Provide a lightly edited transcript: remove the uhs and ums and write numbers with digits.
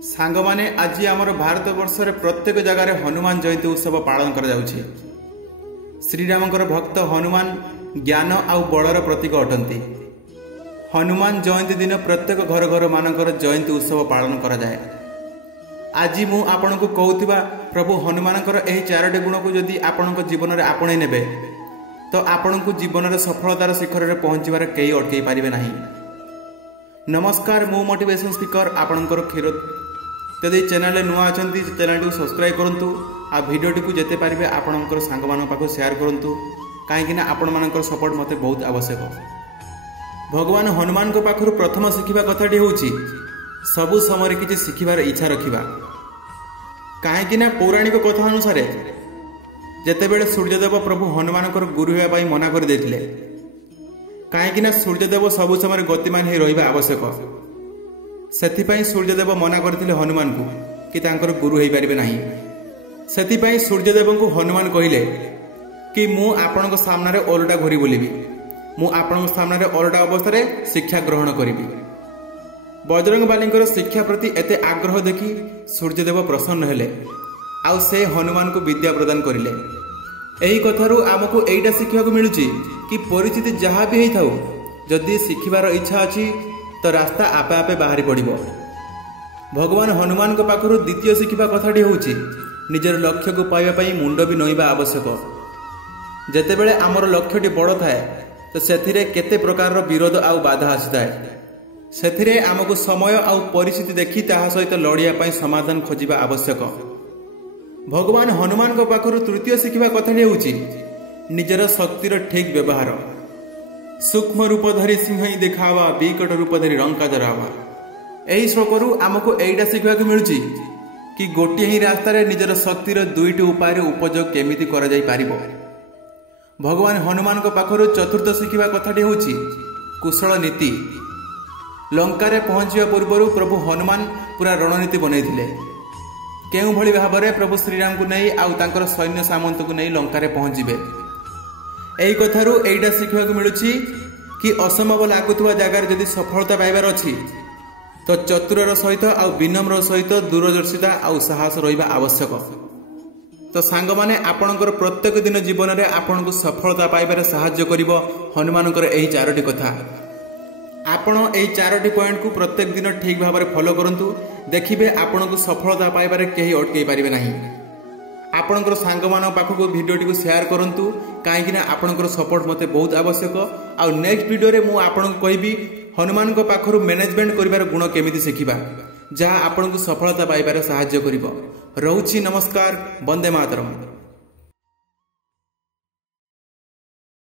सांगमाने आज आमर भारत वर्ष प्रत्येक जगार हनुमान जयंती उत्सव पालन कर श्रीरामकर भक्त हनुमान ज्ञान आउ बलर प्रतीक अटंती। हनुमान जयंती दिन प्रत्येक घर घर मानकर जयंती उत्सव पालन करा जाए। आज मु आपण को कहूथिबा प्रभु हनुमानकर एही चारोटी गुण को जदि आपण जीवन में आपणे नेबे तो आपण को जीवन में सफलतार शिखर में पहुंचबार कई अटकई पारिबे नाही। नमस्कार, मु मोटिवेशन स्पीकर आपणकर क्षीरोद। यदि चैनल नुआ अच्छा चैनल को सब्सक्राइब करूँ आ भिडियोटी को जिते पारे आपणकर सांग मान पाख शेयर करूँ, कहीं आपण मानकर सपोर्ट मते बहुत आवश्यक। भगवान हनुमान को पाखर प्रथम शिखा कथाटी हूँ सबु समय किसी शिखिबार इच्छा रखिबा। कहीं पौराणिक कथा अनुसार जेतेबेले सूर्यदेव प्रभु हनुमानकर गुरु होगा मना कर देथिले, कहीं सूर्यदेव सबु समय गतिमान हो रहिबा आवश्यक। सेथिपाई सूर्यदेव मना करथिले हनुमान को कि तांकर गुरु हो पारिबे नाही। सेथिपाई सूर्यदेव को हनुमान कहिले कि मु आपणक सामने ओलटा घोरी बोलिबी, मु आपणक सामने ओलटा अवस्था रे शिक्षा ग्रहण करिबी। बजरंग बालींकर शिक्षा प्रति एते आग्रह देखि सूर्यदेव प्रसन्न हेले आउ से हनुमान को विद्या प्रदान करिले। एही कथारु आमको एइटा शिखिया को मिलुची कि परिस्थिति जहाँ भी होई थाउ जदि शिखिबार इच्छा अछि तो रास्ता आपे आपे बाहरी पड़िबो। भगवान हनुमान को पाखरु द्वितीय शिखिबा कथाटी होउची निजर लक्ष्य को पाइबा पई मुंड भी नोइबा आवश्यक। जेतेबेले आमर लक्ष्यटी बड़ थाए तो सेथिरे केते प्रकार रो विरोध आउ बाधा आसिताए। सेथिरे आमको समय आउ परिस्थिति देखि ताहा सहित लड़िया पई समाधान खोजिबा आवश्यक। भगवान हनुमान को पाखरु तृतीय शिखिबा कथाटी होउची निजर शक्तिर ठीक व्यवहार। सूक्ष्म रूप धरी सिंह देखावा, विकट रूप धरी रंका जरावा। एही श्लोकरु आमको एइटा शिखिबा को मिलुची कि गोटे ही रास्ता रे निजर शक्तिर दुईटी उपाय उपयोग केमिति करा जाई पारिबो। भगवान हनुमान को पाखरु चतुर्थ शिखिबा कथाटी होउची कुशल नीति। लंका रे पहुंचवा पूर्व प्रभु हनुमान पूरा रणनीति बनैथिले केउ भली भाबरे प्रभु श्रीराम को नहीं आउ तांकर सैन्य सामंत को नहीं लंका रे पहुंचबे। एही कथारु एइटा शिखिबा को मिलुची कि असंभव लागुवा जगार जदि सफलता पाइबार अछि तो चतुरर सहित आउ विनम्र सहित दूरदर्शिता आउ साहस रहिबा आवश्यक। तो सांग माने आपणकर प्रत्येक दिन जीवन में आपण को सफलता पाइबार सहाय्य करिवो हनुमानकर एही चारोटी कथा। आपण एही चारोटी पॉइंट को प्रत्येक दिन ठीक भाव में फॉलो करंतु, देखिबे आपण को सफलता पाइबार केही अटकई पारिबे नाही। आपणकर सांग मान पाखक भिडियोटी को शेयर करंतु, कहीं आपणकर सपोर्ट मते बहुत आवश्यक। आउ नेक्स्ट वीडियो रे मु आपण को कहबी हनुमान को पाखरु मैनेजमेंट करिवार गुण केमिति शिखिबा जहाँ आपण को सफलता पाइबार सहाय्य करिवो। रहउछि नमस्कार, वंदे मातरम।